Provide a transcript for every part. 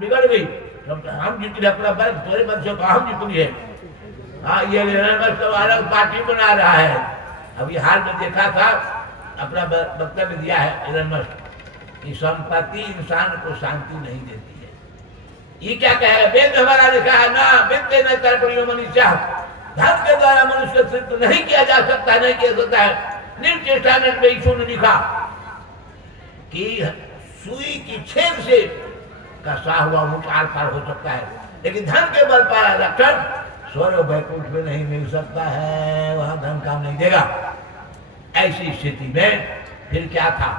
बिगड़ गई। हम जितने अपना बल थोड़े बल से हम जितनी है। हाँ ये बस तो अलग पार्टी बना रहा है। अभी हाल में देखा था, अपना वक्तव्य दिया है एलन मस्क कि संपत्ति इंसान को शांति नहीं देती है। ये क्या कह रहे, वेद हमारा लिखा है ना, वित्ते न तर्पणीय मनुष्य, धन के द्वारा मनुष्य का सिद्ध नहीं किया जा सकता, नहीं किया सकता है। निर्चेष्टा ने ईश्वर ने लिखा कि सुई की छेद से कसा हुआ ऊंट आर पार हो सकता है, लेकिन धन के बल पर रक्षण स्वर्ग वैकुंठ में नहीं मिल सकता है, वहां धन काम नहीं देगा। ऐसी स्थिति में फिर क्या था,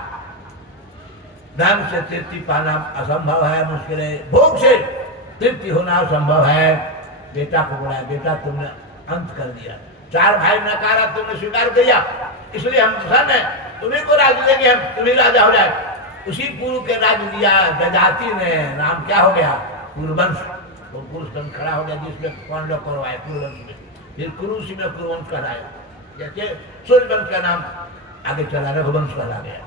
धन से तृप्ति पाना असंभव है, मुश्किल है, भोग से तृप्ति होना असंभव है। बेटा को बुलाया, बेटा तुमने अंत कर दिया, 4 भाई नकारा, तुमने स्वीकार किया, इसलिए हम प्रसन्न है, तुम्हें को राज्य देंगे, हम तुम्हें राजा हो जाए। उसी पूर्व के राज्य दिया जजाति ने, नाम क्या हो गया, कुरुवंश। वो कुरुवंश खड़ा हो गया जिसमें पांडव करवाए कुरुवंश में, फिर कुरुवंश में कुरुवंश कहलाया, जैसे सूर्यवंश का नाम आगे चला रघुवंश कहला गया।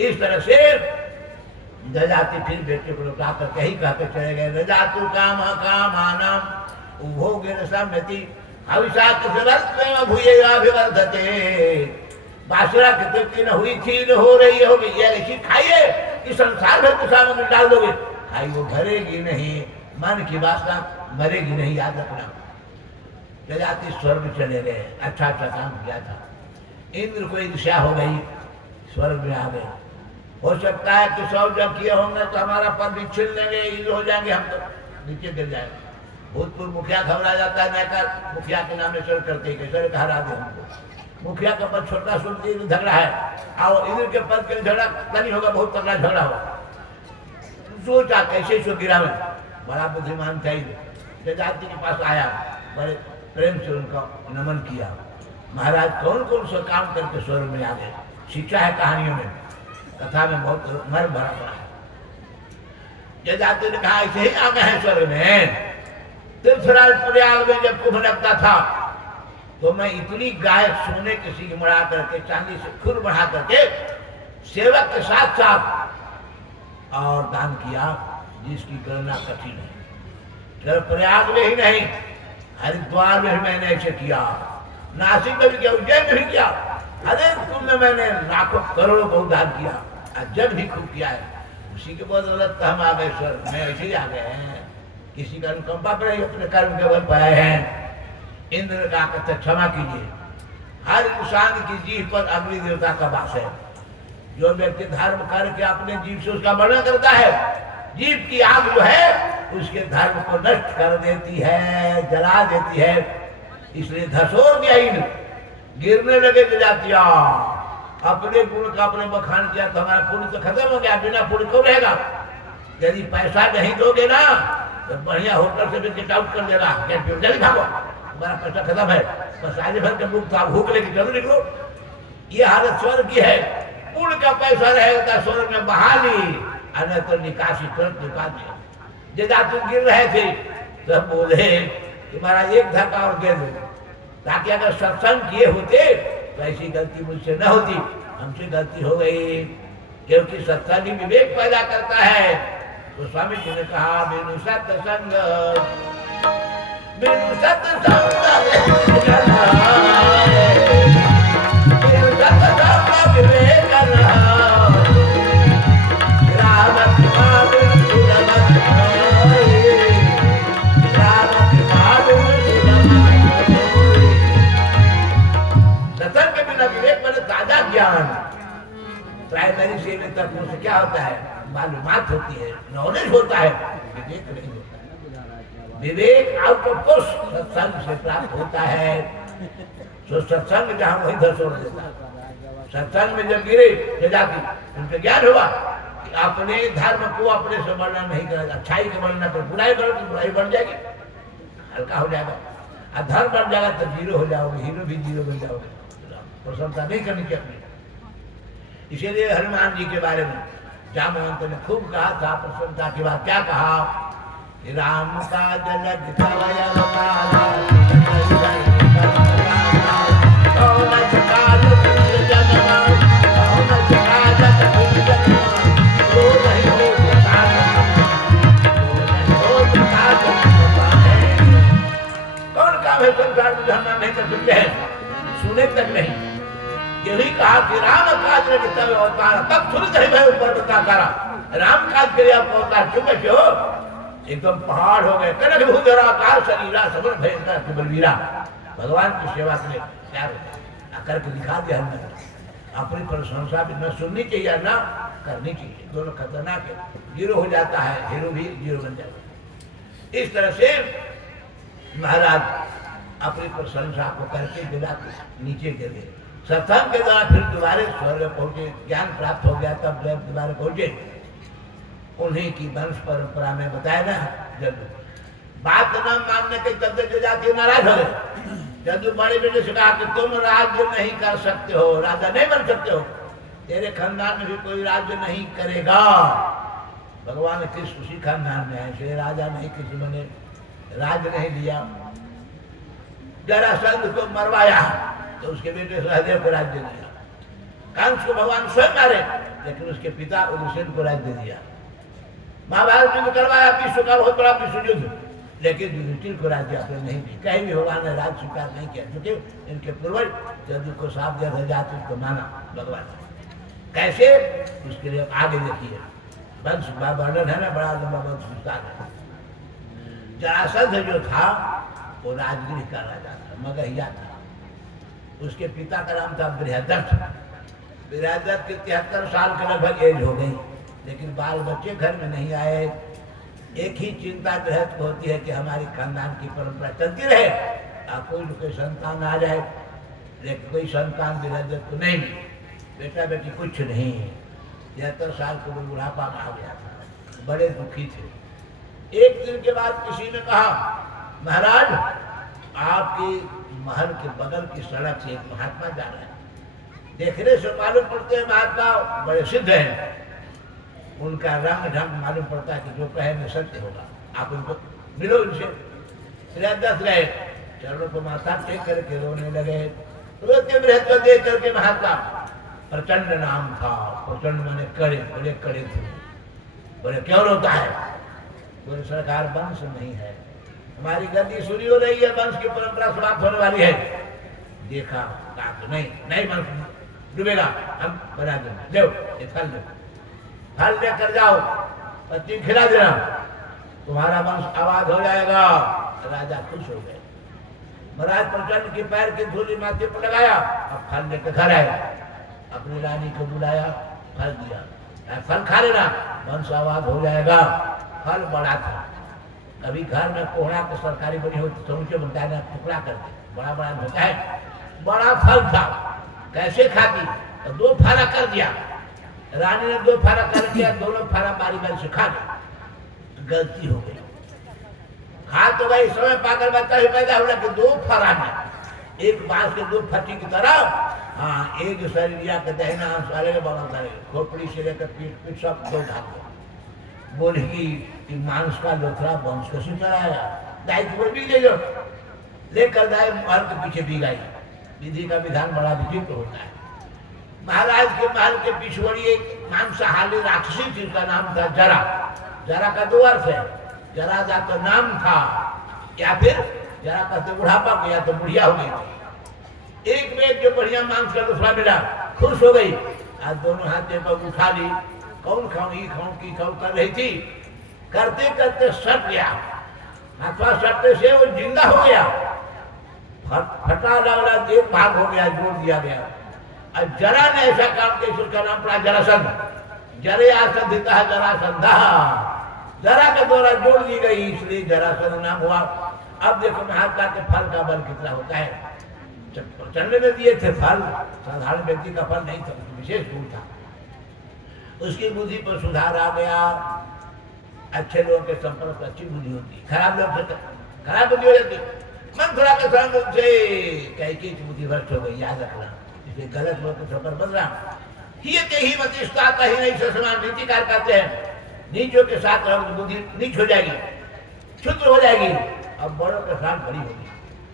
इस तरह से जजाति फिर बेटे को लौटा करके ही कहते चले गए, रजातु काम कामानाम उभोगे सम्यति अविषाक्त भूयेगाभिवर्धते। बासुरा की तृप्ति न हुई थी, न हो रही होगी, ये ऐसी खाइए कि संसार भर को सामने डाल दोगे, खाई वो भरेगी नहीं, मन की वासना मरेगी नहीं, याद रखना। जजाति स्वर्ग चले गए, अच्छा अच्छा काम किया था, इंद्र को ईर्ष्या हो गई, स्वर्ग में आ गए। हो सकता है कि 100 जब किए होंगे तो हमारा पद भी छीन लेंगे, ईद हो जाएंगे, हम तो नीचे गिर जाएंगे। भूतपूर्व मुखिया घबरा जाता है, नैकर मुखिया के नाम सर करते कैसे हरा दे हमको। मुखिया का पद छोटा सुनती झगड़ा है, और इधर के पद के झगड़ा नहीं होगा, बहुत तगड़ा झगड़ा होगा। सोचा कैसे सो गिरा में, बड़ा बुद्धिमान था। जजाति के पास आया, बड़े प्रेम से उनका नमन किया, महाराज कौन कौन सा काम करके स्वर्ग में आ गए। शिक्षा है कहानियों में, कथा में बहुत मर्म भरा पड़ा है। जजाति ने कहा ऐसे ही आ गए हैं स्वर्ग में। तीर्थराज प्रयाग में जब कुंभ लगता था तो मैं इतनी गाय सोने के सींग बढ़ा करके, चांदी से खुर बढ़ा करके सेवक के साथ साथ और दान किया, जिसकी गणना कठिन है। सिर्फ प्रयाग में ही नहीं, हरिद्वार में भी मैंने ऐसे किया, नासिक में भी किया, उज्जैन में भी किया, हर कुंभ में मैंने लाखों करोड़ों को दान किया, अजब भी खूब किया है। उसी के बदौलत हम आ गए स्वर्ग में, ऐसे ही आ गए हैं, किसी का अनुकंपा पर ही अपने कर्म के बल पाए हैं। इंद्र का कहते क्षमा कीजिए, हर इंसान की जीव पर अग्नि देवता का वास है। जो व्यक्ति धर्म करके अपने जीव से उसका वर्णन करता है, जीव की आग जो है उसके धर्म को नष्ट कर देती है, जला देती है। इसलिए धसोर दिया इंद्र, गिरने लगे जजातियां। अपने गुण का अपने बखान किया तो हमारा पुण्य तो खत्म हो गया, बिना पुण्य को रहेगा। यदि पैसा नहीं दोगे ना तो बढ़िया होटल से भी गेट आउट कर देगा, जल्दी भागो, हमारा पैसा खत्म है, बस आज भर के मुख था, भूख लेके जल्दी निकलो। ये हालत स्वर्ग की है। पुण्य का पैसा रहेगा स्वर्ग में बहाली, अन्य तो निकासी तुरंत निकाल दिया। जजाति गिर रहे थे तो हम बोले कि महाराज एक धक्का और दे दो, ताकि अगर सत्संग किए होते तो ऐसी गलती मुझसे न होती। हमसे गलती हो गई, क्योंकि सत्संग ही विवेक पैदा करता है। तो स्वामी जी ने कहा बिनु सत्संग, बिनु सत्संग, बिनु सत्संग विवेक सत्संग के बिना विवेक बने ताजा ज्ञान। प्राइमरी से तक से क्या होता है, मालूमात होती है, नॉलेज होता है, विवेक नहीं होता। विवेक आउट ऑफ कोर्स सत्संग से प्राप्त होता है। तो सत्संग जहां वही धसोड़ देता है। सत्संग में जब गिरे जजाति, उनका ज्ञान हुआ कि अपने धर्म को अपने से वर्णन नहीं करेगा, अच्छाई के वर्णन कर, बुराई करो तो बुराई बढ़ जाएगी, हल्का हो जाएगा। अधर्म बढ़ जाएगा तो जीरो हो जाओगे, हीरो भी जीरो बन जाओगे। प्रशंसा नहीं करनी चाहिए अपनी। इसीलिए हनुमान जी के बारे में जामवंत ने खूब कहा था, प्रसन्नता की बात क्या कहा, राम का जलद कहा कि राम काज में तब अवतार, तब तुरंत ही मैं ऊपर बताकारा, राम काज के लिए आप अवतार क्यों बैठे हो? एकदम पहाड़ हो गए। कनक भूधरा कार शरीरा सबर भयंकर के बलवीरा। भगवान की सेवा के लिए तैयार आकर के दिखा दिया हमने। अपनी प्रशंसा भी न सुननी चाहिए ना करनी चाहिए, दोनों खतरनाक है। जीरो हो जाता है, हीरो भी जीरो बन जाता है। इस तरह से महाराज अपनी प्रशंसा को करके गिरा नीचे गिर गए। सत्संग के द्वारा फिर दोबारा स्वर्ग पहुंचे, ज्ञान प्राप्त हो गया, तब जब दोबारा पहुंचे। उन्हीं की वंश परंपरा में बताया ना, जब बात न मानने के चलते जो जाती नाराज हो गए। जदू बड़े बेटे से कहा कि तुम राज्य नहीं कर सकते हो, राजा नहीं बन सकते हो, तेरे खानदान में भी कोई राज्य नहीं करेगा। भगवान ने किस उसी खानदान में है, राजा नहीं किसी बने, राज नहीं लिया। जरासंध को मरवाया तो उसके बेटे सहदेव को राज्य दिया। कंस को भगवान स्वयं मारे, लेकिन उसके पिता उदयसेन को राज्य दिया। महाभारत में करवाया विश्व का बहुत बड़ा विश्व युद्ध, लेकिन युधिष्ठिर को राज्य आपने नहीं दी। कहीं भी भगवान ने राज्य स्वीकार नहीं किया, क्योंकि इनके पूर्वज जदू को साफ दिया था, जाति को माना भगवान। कैसे, उसके लिए आगे देखिए, वंश वर्णन है ना, बड़ा लंबा वंश विस्तार है। जरासंध जो था वो राजगीर का राजा था, मगहिया था। उसके पिता का नाम था बृहदत्त। बृहदत्त के 73 साल के लगभग एज हो गई, लेकिन बाल बच्चे घर में नहीं आए। एक ही चिंता गृहस्थ को होती है कि हमारी खानदान की परंपरा चलती रहे, कोई संतान आ जाए, लेकिन कोई संतान बृहदत्त को नहीं, बेटा बेटी कुछ नहीं। 73 साल को बुढ़ापा में आ गया था, बड़े दुखी थे। एक दिन के बाद किसी ने कहा, महाराज आपके महल के बगल की सड़क से एक महात्मा जा रहे हैं, देखने से मालूम पड़ते हैं महात्मा बड़े सिद्ध हैं, उनका रंग ढंग मालूम पड़ता है कि जो कहे में सत्य होगा, आप उनको मिलो उनसे। 10 गए, चरणों को माथा टेक करके रोने लगे। रोते बृहस्पति देख करके महात्मा, प्रचंड नाम था, प्रचंड माने कड़े, बड़े कड़े थे। बोले क्यों रोता है? बोले सरकार वंश नहीं है, हमारी गद्दी शुरू हो रही है, वंश की परंपरा समाप्त होने वाली है। देखा कहा तो नहीं वंश डूबेगा, हम बना देंगे, लो ये फल लो, फल लेकर जाओ, पत्नी खिला देना, तुम्हारा वंश आबाद हो जाएगा। राजा खुश हो गए। महाराज प्रचंड के पैर की धूली माथे पर लगाया, अब फल लेकर घर आए, अपनी रानी को बुलाया, फल दिया, फल खा लेना, वंश आबाद हो जाएगा। फल बड़ा था, कभी घर में कोहड़ा की सरकारी बनी होती तो ऊंचे बनता है ना, टुकड़ा करके बड़ा बड़ा होता है, बड़ा फल था, कैसे खाती? तो 2 फारा कर दिया। रानी ने 2 फारा कर दिया, दोनों फारा बारी बारी से खा गई। गलती हो गई, खा तो गई, समय पाकर बच्चा ही पैदा हुआ कि 2 फारा में एक बांस के 2 फटी की तरह, हाँ, एक शरीरिया के दहना सारे बड़ा सारे खोपड़ी से लेकर पीठ सब 2 भाग। बोल की मांस का लोथरा वंश कैसे कराया? दाई की बोल भी लेकर दाई महल के पीछे भी गई। विधि का विधान बड़ा विचित्र होता है। महाराज के महल के पिछवाड़ी एक मांसाहारी राक्षसी थी, उसका नाम था जरा। जरा का 2 अर्थ है, जरा जा तो नाम था, या फिर जरा कहते बुढ़ापा को, या तो बुढ़िया हो गई। एक में जो बढ़िया मांस का दूसरा मिला, खुश हो गई, आज दोनों हाथ पर उठा ली, कौन खाऊं ही खाऊं की खाऊं कर रही थी, करते करते सट गया, अथवा सटने से वो जिंदा हो गया, फटा लगला 1 भाग हो गया, जोड़ दिया गया। अब जरा ने ऐसा काम किया, उसका नाम पड़ा जरासंध। जरे आसन देता है जरासंधा, जरा के द्वारा जोड़ दी गई, इसलिए जरासंध नाम हुआ। अब देखो महात्मा के फल का बल कितना होता है। प्रचंड ने दिए थे फल, साधारण व्यक्ति का फल नहीं था, विशेष गुण था। उसकी बुद्धि पर सुधार आ गया। अच्छे लोगों के संपर्क अच्छी बुद्धि होती, खराब लोग से खराब बुद्धि हो जाती। मंथरा के संग से कैकी की बुद्धि भ्रष्ट हो गई, याद रखना, इसलिए गलत लोग के संपर्क बन रहा। ही मतिष्ठा ही नहीं से समान नीतिकार कहते हैं, नीचों के साथ रहोगे बुद्धि नीच हो जाएगी, क्षुद्र हो जाएगी, अब बड़ों के साथ बड़ी होगी,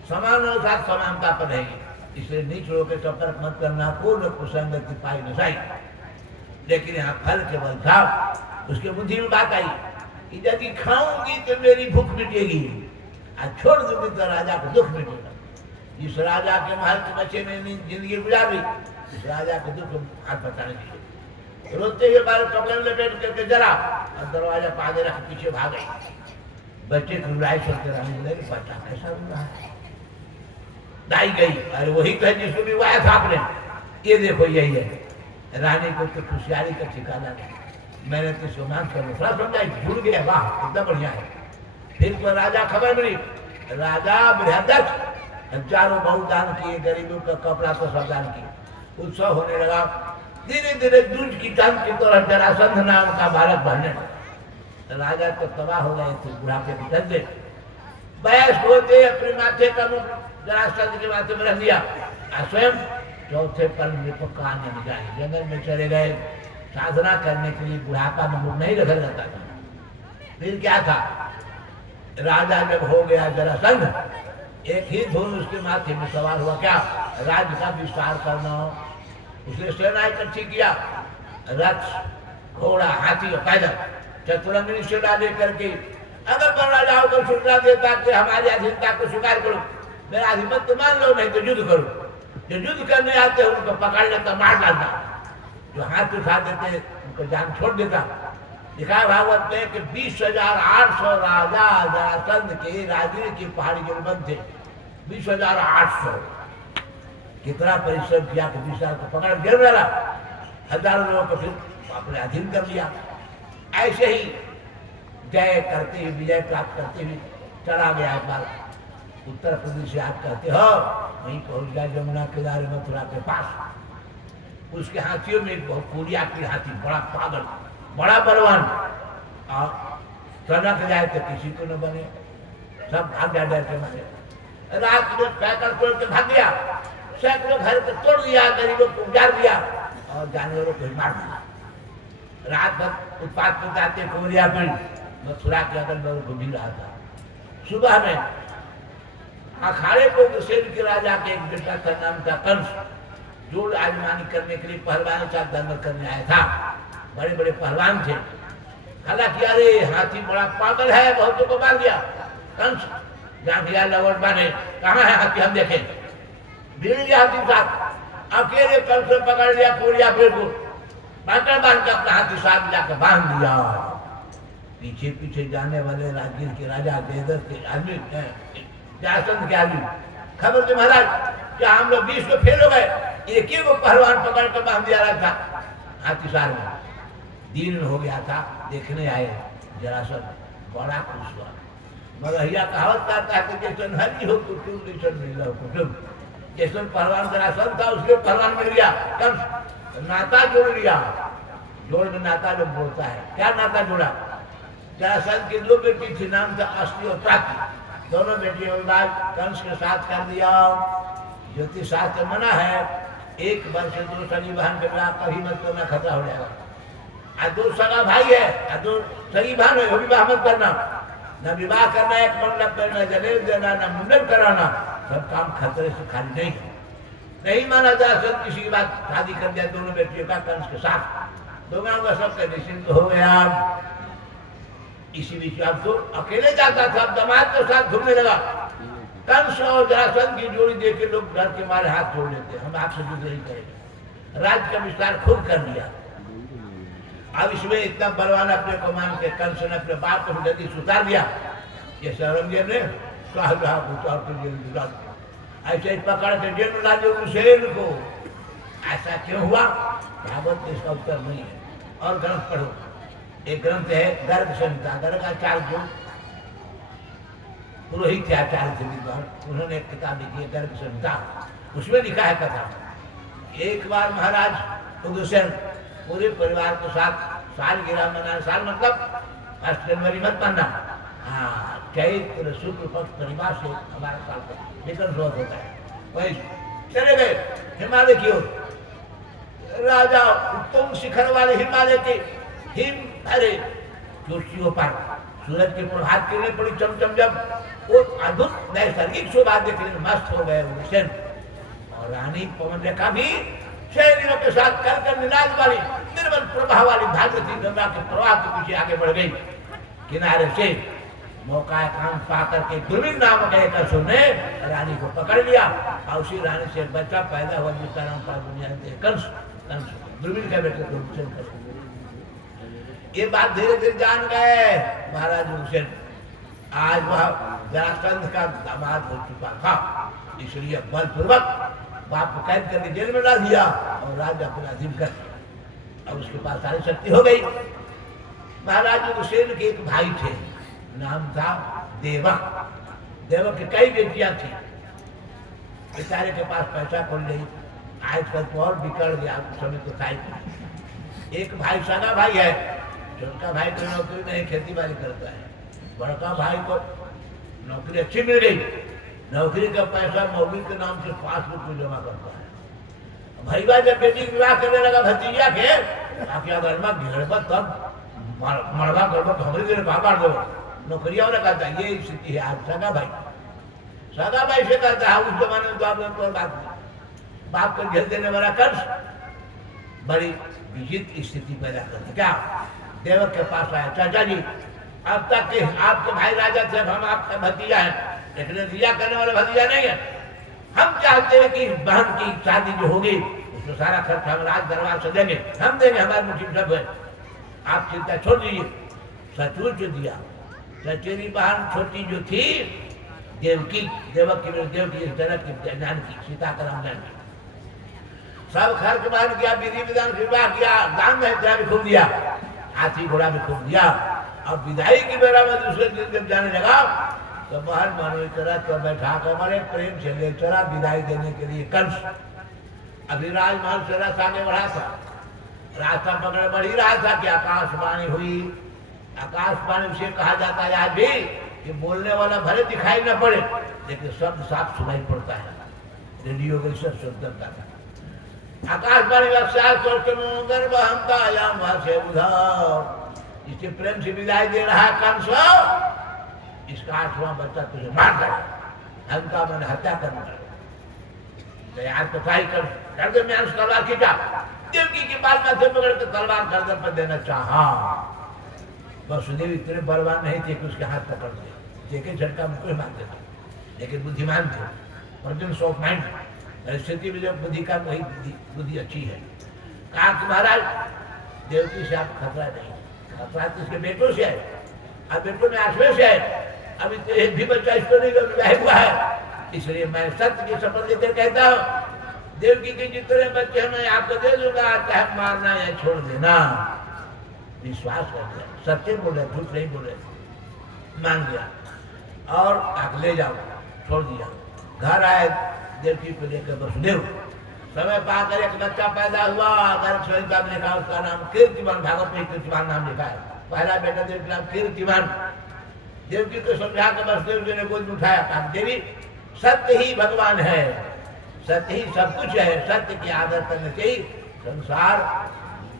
समानों के साथ समानता पर रहेगी। इसलिए नीच लोगों के संपर्क मत करना, पूर्ण कुसंगति पाई नसाई। लेकिन यहाँ फल के बल था, उसके बुद्धि में बात आई कि यदि खाऊंगी तो मेरी भूख मिटेगी, और छोड़ दूंगी तो राजा को दुख मिटेगा। इस राजा के महल के बच्चे ने जिंदगी गुजारी, इस राजा के दुख हाथ बचाने के लिए रोते हुए बाल कपड़े में लपेट करके जरा और दरवाजा पादे रख पीछे भाग गई। बच्चे की रुलाई सुनते रानी बोले बच्चा कैसा रो रहा है। दाई गई, अरे वही कह जिसको भी वाया था आपने, ये देखो यही है। रानी को तो खुशियारी का ठिकाना नहीं। मैंने तो सुमान कर थोड़ा समझा, जुड़ गया, वाह कितना बढ़िया है। फिर तो राजा खबर मिली, राजा बृहदत्त हजारों बहुत दान किए, गरीबों का कपड़ा तो सब दान किए। उत्सव होने लगा। धीरे धीरे दूध की टंक की तरह जरासंध नाम का बालक बढ़ने लगा। राजा तो तबाह हो गए थे, बुढ़ापे के डर से वयस्क होते अपने माथे का मुख जरासंध के माथे में रख दिया और स्वयं चौथे पर आने में जाए जंगल में चले गए। साधना करने के लिए बुढ़ापा में मुख नहीं रखा जाता था। फिर क्या था, राजा जब हो गया जरासंध, एक ही धुन उसके माथे में सवार हुआ, क्या राज्य का विस्तार करना। उसने सेना इकट्ठी किया, रथ घोड़ा हाथी और पैदल चतुरंगी सेना लेकर के अगर पर राजाओं को सूचना देता कि हमारी अधीनता को स्वीकार करो, मेरा आधिपत्य मान लो, नहीं तो युद्ध करो। जो युद्ध करने आते हैं उनको पकड़ लेता, मार डालता, जो हाथ उठा देते उनको जान छोड़ देता। लिखा भागवत में कि 20,800 राजा जरासंध के राजगीर की पहाड़ी के बंद थे। 20,800 कितना परिश्रम किया कि 20,000 को पकड़ गिर डाला, हजारों लोगों को फिर अपने अधीन कर लिया। ऐसे ही जय करते हुए, विजय प्राप्त करते हुए चला गया। एक बार उत्तर प्रदेश याद करते हो, वहीं पहुंच गया जमुना किनारे मथुरा के पास। उसके हाथियों में एक बहुत कोरिया की हाथी, बड़ा पागल, बड़ा बलवान, और सनक जाए तो किसी को न बने, सब भाग जा डर के मारे। रात में पैकर तोड़ के भाग गया, सैकड़ों घर को तोड़ दिया, गरीबों को उजाड़ दिया और जानवरों को मार दिया। रात भर उत्पात में जाते कोरिया में मथुरा के अगल बगल घूम रहा था। सुबह में अखाड़े को सेन के राजा के एक बेटा का नाम था कंस, जो आजमानी करने के लिए पहलवानों के साथ दंगल करने आया था। बड़े बड़े पहलवान थे। हालांकि अरे हाथी बड़ा पागल है, बहुतों को मार दिया। कंस जांघिया लवट बांधे, कहाँ है हाथी, हम देखें। भीड़ लिया हाथी साथ, अकेले कंस से पकड़ लिया कोरिया पेड़ को, बाटर बांध के अपना हाथी साथ जाकर बांध दिया। पीछे पीछे जाने वाले राजगीर के राजा देवदत्त के आदमी, जरासंध के आदमी खबर थे, महाराज क्या हम लोग 20 को फेल हो गए, एक ही को पहलवान पकड़ कर बांध दिया रहा था हाथी सार में। दिन हो गया था, देखने आए जरासंध, बड़ा खुश हुआ। मगहिया कहावत करता है कि जैसन हरी हो कुटुम जैसन मिला कुटुम। जैसन पहलवान जरासंध था उसके पहलवान मिल गया, कंस नाता जोड़ लिया। जोड़ में नाता लोग बोलता है, क्या नाता जोड़ा। जरासंध की 2 बेटी थी, नाम था अस्थि और प्राप्ति। दोनों बेटियों का कंस के साथ कर दिया। ज्योतिष शास्त्र मना है, 1 वर्ष से 2 सगी बहन के विवाह कभी मत करना, खतरा हो जाएगा। और 2 सगा भाई है और 2 सगी बहन है, वो विवाह मत करना। न विवाह करना, एक मंडप पे न जनेऊ देना, न मुंडन कराना, सब काम खतरे से खाली नहीं माना जा सकता। किसी की बात शादी कर दिया दोनों बेटियों का कंस के साथ, दोनों का सब निश्चिंत हो गया। इसी बीच अब तो अकेले जाता था, दामाद के साथ घूमने लगा। कंस और जरासंध की जोड़ी देख के लोग डर के मारे हाथ जोड़ लेते, हम आपसे युद्ध नहीं करेंगे। राज्य का विस्तार खुद कर लिया। अब इसमें इतना बलवान अपने को मान के कंस ने अपने बाप को जल्दी सुधार दिया। ये औरंगजेब ने ऐसे ही पकड़ के जेल में डाल हुसैन को। ऐसा क्यों हुआ, भागवत में इसका उत्तर नहीं है। और ग्रंथ पढ़ो, एक ग्रंथ है गर्ग संहिता, गर्गाचार्य जो पुरोहित थे, आचार्य थे विद्वान, उन्होंने एक किताब लिखी है गर्ग संहिता। उसमें लिखा है कथा, एक बार महाराज उग्रसेन पूरे परिवार के साथ सालगिरह मनाना, साल मतलब 1 जनवरी मत मानना, हाँ चैत्र शुक्ल पक्ष परिवार से हमारा साल का निकल शोध होता है, वही चले गए हिमालय की ओर। राजा उत्तम शिखर वाले हिमालय के हिम भरे चोटियों पर सूरज के प्रभात किरणें पड़ी चमचम, जब वो अद्भुत नैसर्गिक शोभा देखने में मस्त हो गए हुसैन। और रानी पवन रेखा भी शहरियों के साथ कर निनाद वाली निर्मल प्रवाह वाली भागीरथी गंगा के प्रवाह के पीछे आगे बढ़ गई। किनारे से मौका काम पा करके दुर्मिल नामक एक असुर ने रानी को पकड़ लिया और उसी रानी से एक बच्चा पैदा हुआ जिसका नाम था दुनिया में कंस। कंस दुर्मिल का बेटा दुर्योधन कंस। ये बात धीरे धीरे जान गए महाराज हुसैन। आज वह जरासंध का दामाद हो चुका था, इसलिए बलपूर्वक बाप को कैद करके जेल में डाल दिया और राज्य अपना अधीन कर दिया। अब उसके पास सारी शक्ति हो गई। महाराज हुसैन के एक भाई थे, नाम था देवक। देवक की कई बेटियां थी। बेचारे के पास पैसा खोल नहीं, आजकल तो और बिगड़ गया, समय तो था ही। एक भाई सगा भाई है, छोटा भाई को नौकरी नहीं, खेती बाड़ी करता है। बड़का भाई को नौकरी अच्छी मिल गई, नौकरी का पैसा मौगी के नाम से 5 रुपये जमा करता है। भाई भाई जब बेटी की विवाह करने लगा भतीजा के, आके अगर घेरबा तब मरवा करबा तो हमारे देर बाबा दो नौकरिया वाला कहता है। ये स्थिति है आज सगा भाई से कहता है। उस जमाने में तो आप बाप को घेर देने वाला कर्ज बड़ी विचित्र स्थिति पैदा करता। क्या देवक के पास आया, चाचा जी अब तक के आपके भाई राजा थे, हम आपका भतीजा है, लेकिन रिया करने वाला भतीजा नहीं है। हम चाहते हैं कि बहन की शादी जो होगी उसमें सारा खर्च हम राज दरबार से देंगे, हम देंगे, हमारे मुठ्ठी सब है, आप चिंता छोड़ दीजिए। सचमुच जो दिया। सचेरी बहन छोटी जो थी देवकी, देवक की देवकी जनक की जानकी, सीता का नाम जानकी, सब खर्च बहन किया, विधि विधान से विवाह किया, दान में भी खूब दिया, हाथी घोड़ा भी खूब दिया। अब विदाई की बेरा में दूसरे दिन जब जाने लगा तो बहन मानो चला तो बैठा कर बड़े प्रेम से ले चला विदाई देने के लिए कंस। अभी राजमहल से रथ आगे बढ़ा था, रास्ता पकड़ बढ़ ही रहा था कि आकाशवाणी हुई। आकाशवाणी उसे कहा जाता है आज भी कि बोलने वाला भले दिखाई न पड़े लेकिन शब्द साफ सुनाई पड़ता है। रेडियो के सब शब्द था। आकाशवाणी गर्भ हमका आयाम से उधर, इसे प्रेम से विदाई दे रहा है कंस, इसका 8वां बच्चा तुझे मार दे, हमका मैंने हत्या करना तैयार तो था ही कर दे। मैं उस तलवार खींचा, देवकी के बाल में से पकड़ के तलवार गर्दन पर देना चाहा। वसुदेव इतने बलवान नहीं थे कि उसके हाथ पकड़ दिए, एक झटका में कोई मार देता, लेकिन बुद्धिमान थे, प्रेजेंस ऑफ माइंड। स्थिति में जब बुद्धि का वही बुद्धि अच्छी है। कहा कि महाराज देवकी से आप खतरा नहीं, खतरा तो इसके बेटों से है, अब बेटों में 8वें से है, अभी तो एक भी बच्चा इसको नहीं विवाह हुआ है, इसलिए मैं सत्य की शपथ लेकर कहता हूँ देवकी के जितने बच्चे मैं आपको दे दूंगा, चाहे मारना या छोड़ देना। विश्वास कर दिया, सत्य बोल रहे, झूठ नहीं बोल रहे। मान गया और ले जाओ, छोड़ दिया। घर आए देवकी को लेकर वसुदेव, समय पाकर एक बच्चा पैदा हुआ। गर्भ संहिता में लिखा उसका नाम कीर्तिमान, भागवत में कीर्तिमान नाम लिखा है। पहला बेटा देवकी नाम कीर्तिमान। देवकी को समझा कर वसुदेव जी ने गोद में उठाया, कहा देवी सत्य ही भगवान है, सत्य ही सब कुछ है, सत्य की आदर करने से ही संसार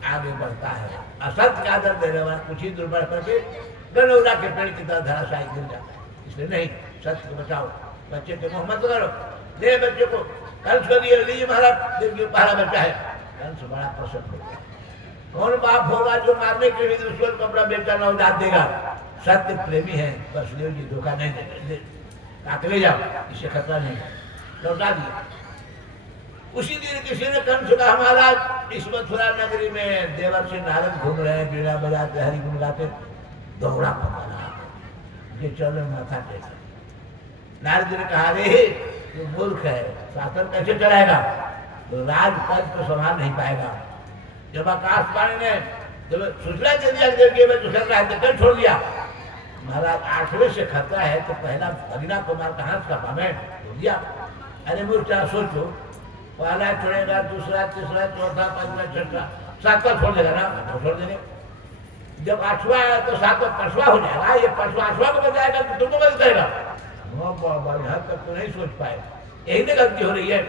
आगे बढ़ता है। असत्य का आदर देने वाला कुछ ही दूर बढ़ करके गनौरा के पेड़ की तरह धराशायी गिर जाता है। इसलिए नहीं, सत्य को बचाओ, बच्चे के मुँह मत करो। दे बच्चे को, कंस को दिए, लीजिए महाराज देवकी पहला बच्चा है। कंस बड़ा प्रसन्न हो गया। कौन बाप होगा जो मारने के लिए दुश्मन को अपना बेटा नवजात देगा? सत्य प्रेमी है, वसुदेव जी धोखा नहीं देंगे। ले जाओ, इससे खतरा नहीं, लौटा दिया। उसी दिन किसी ने कंस कहा महाराज इस मथुरा नगरी में देवर से नारद घूम रहे हैं, बीड़ा बजाते हरि गुण गाते, दोहरा पकड़ा ये चलो माथा टेका। नारद जी ने कहा रे जो मूर्ख है, शासन कैसे चलाएगा, तो राज पद को संभाल नहीं पाएगा। जब आकाशवाणी ने जब सूचना दे दिया देवकी में दूसरा रहा है, कल छोड़ दिया। महाराज 8वें से खतरा है तो पहला भगीना कुमार का हाथ का पामे छोड़ दिया। अरे मूर्खा सोचो, पहला छोड़ेगा, दूसरा, तीसरा, चौथा, पांचवा, छठा, 7वां छोड़ देगा ना, छोड़ देंगे। जब 8वां आया तो 7वां 5वां हो जाएगा, ये 5वां 8वां को बचाएगा तो तुमको बच जाएगा। यहाँ तक तो नहीं सोच पाए, यही तो गलती हो रही है।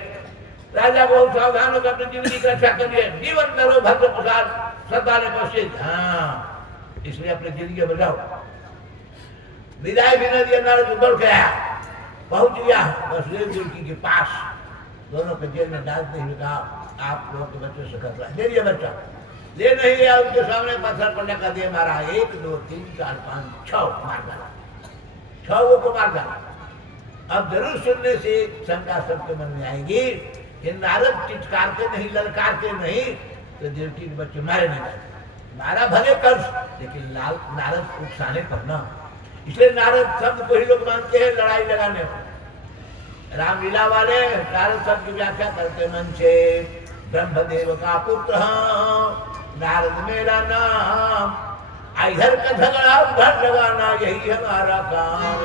राजा बहुत सावधान होकर अपनी जिंदगी की रक्षा करिए, जीवन करो भद्र प्रसाद सदा ने कोशिश। हाँ, इसलिए अपनी जिंदगी बचाओ। विदाई भी न दिया, नारद दौड़ के आया, पहुंच गया वसुदेव जी के पास। दोनों को जेल में डालते हुए कहा आप लोगों के बच्चों से खतरा है, ले लिया बच्चा। ले नहीं लिया, उनके सामने पत्थर पड़ने का दिए मारा, 1 2 3 4 5 6 मार डाला। 6 को मार डाला। अब जरूर सुनने से शंका सबके मन में आएगी कि नारद चिचकारते नहीं, ललकारते नहीं तो देवकी के बच्चे मारे नहीं जाते। मारा भले कर, लेकिन नारद उकसाने पर ना। इसलिए नारद शब्द को ही लोग मानते हैं लड़ाई लगाने पर। रामलीला वाले नारद शब्द की व्याख्या करते मन से, ब्रह्मदेव का पुत्र नारद मेरा नाम, इधर का झगड़ा उधर लगाना यही हमारा काम।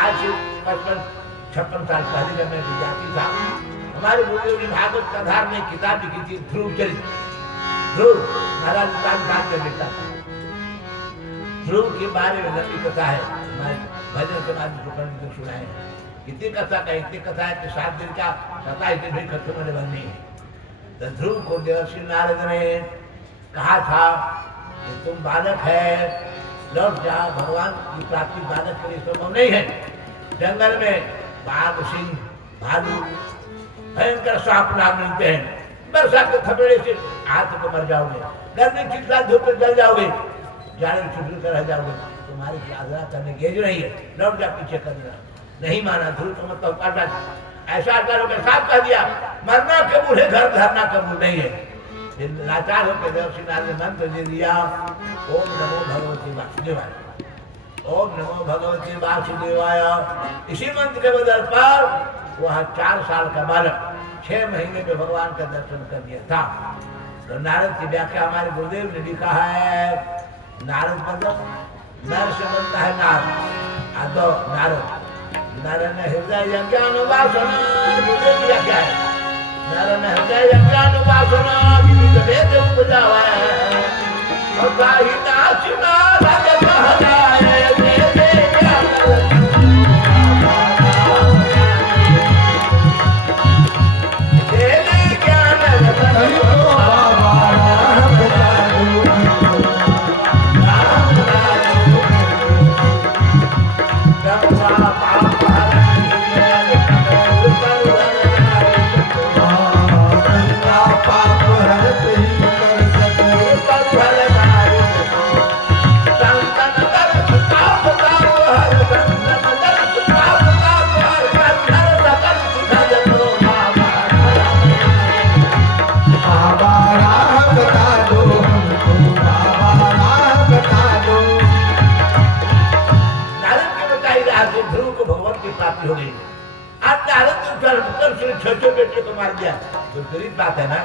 आज 55 साल पहले जब मैं विद्यार्थी था, हमारे गुरुदेव जी भागवत कथा में किताब लिखी थी ध्रुव चरित्र। ध्रुव महाराज में लिखता था। ध्रुव के बारे में लंबी कथा है, हमारे भजन के बाद को सुनाए। कितनी कथा का, इतनी कथा है कि 7 दिन का 27 दिन भी खत्म होने वाली नहीं है। तो ध्रुव को देवर्षि नारद ने कहा था कि तुम बालक है, लौट जा, भगवान की प्राप्ति बालक के लिए संभव नहीं है। जंगल में बाघ, सिंह, भालू, भयंकर सांप नाग मिलते हैं। वर्षा के थपेड़े से हाथ को मर जाओगे, गर्मी चिल्ला धूप में जल जाओगे, जाने में छुट्टी कर रह जाओगे, तुम्हारी आराधना करने गेज नहीं है, लौट जा पीछे करना। नहीं माना। ध्रुव को मतलब काटा, ऐसा करोगे, साफ कह दिया मरना कबूल है, घर धरना कबूल नहीं है। लाचार होकर देवर्षि नारद ने मंत्र दे दिया, ओम नमो भगवते वासुदेवाय, ओम नमो भगवते वासुदेवाय। इसी मंत्र के बदल पर वह 4 साल का बालक 6 महीने में भगवान का दर्शन कर दिया था। तो नारद की व्याख्या हमारे गुरुदेव ने लिखा है, नारद मतलब नर से बनता है नार, तो नारद नारायण हृदय ज्ञान वासना। गुरुदेव की व्याख्या है, नारायण हृदय ज्ञान वासना विविध वेद उपजावा और साहिता सुना राजा कहलाए वेद ज्ञान। हो गई। आज छोटे बेटे को मार दिया तो गरीब बात है ना।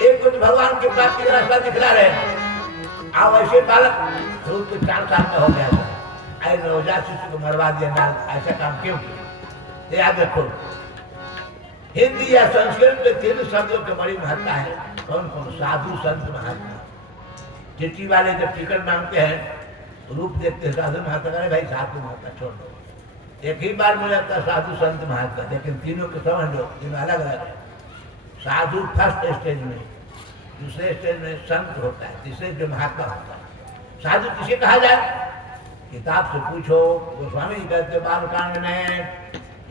एक कुछ भगवान की प्राप्ति का रास्ता दिखला रहे, आप ऐसे बालक ध्रुव के 4 साल का हो गया था, आई नवजात शिशु को मरवा दिया नारद, ऐसा काम क्यों किया? याद रखो, हिंदी या संस्कृत में 3 शब्दों की बड़ी महत्ता है। कौन कौन? साधु, संत, महात्मा। चिट्ठी वाले जब टिकट मांगते हैं, रूप देखते हैं साधु महात्मा, अरे भाई साधु महात्मा छोड़ दो, एक ही बार मिल जाता है साधु संत महात्मा, लेकिन तीनों के समझ लो, तीनों अलग अलग है। साधु फर्स्ट स्टेज में, दूसरे स्टेज में संत होता है, तीसरे जो महात्मा होता है। साधु किसे कहा जाए? किताब से पूछो, गोस्वामी जी कहते बालकांड में